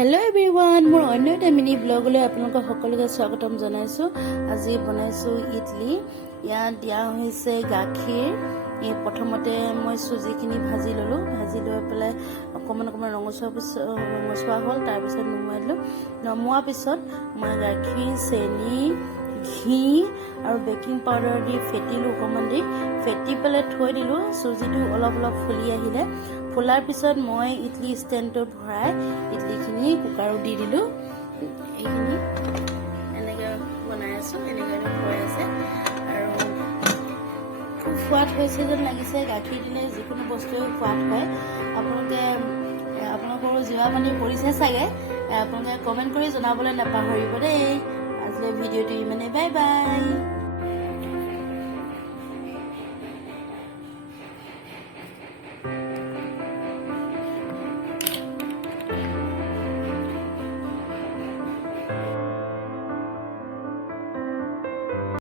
Hello everyone मोर अन्य এটা mini ব্লগলৈ আপোনালোক সকলোকে স্বাগতম জনাইছো। আজি বনাইছো ইডলি। ইয়াত দিয়া হৈছে গাখীৰ। এই প্ৰথমতে মই সুজিখিনি ভাজি ললো, ভাজি লৈ পেলাই অকমান ৰঙচুৱা হ'ল। তাৰ পিছত নমাইলো, নমোৱাৰ পিছত মই গাখীৰ, চেনি, ঘি আৰু বেকিং পাউডাৰ দি ফেটিলো। অকমান দি ফেটি পেলাই থৈ দিলো। সুজিটো অলপ ফুলি আহিলে, ফুলাৰ পিছত মই ইডলি ষ্টেণ্ডত ভৰাই ইডলিখিনি কুকাৰত দি দিলো। এইখিনি এনেকৈ বনাই আছো, এনেকৈ হৈ আছে আৰু খুব সোৱাদ হৈছে যেন লাগিছে। গাখীৰ দিলে যিকোনো বস্তুৱে সোৱাদ হয়। আপোনালোকৰ জিভা পানী পৰিছে চাগে, আপোনালোকে কমেণ্ট কৰি জনাবলৈ নাপাহৰিব দেই। আজিলৈ ভিডিঅ'টো ইমানে, বাই বাই।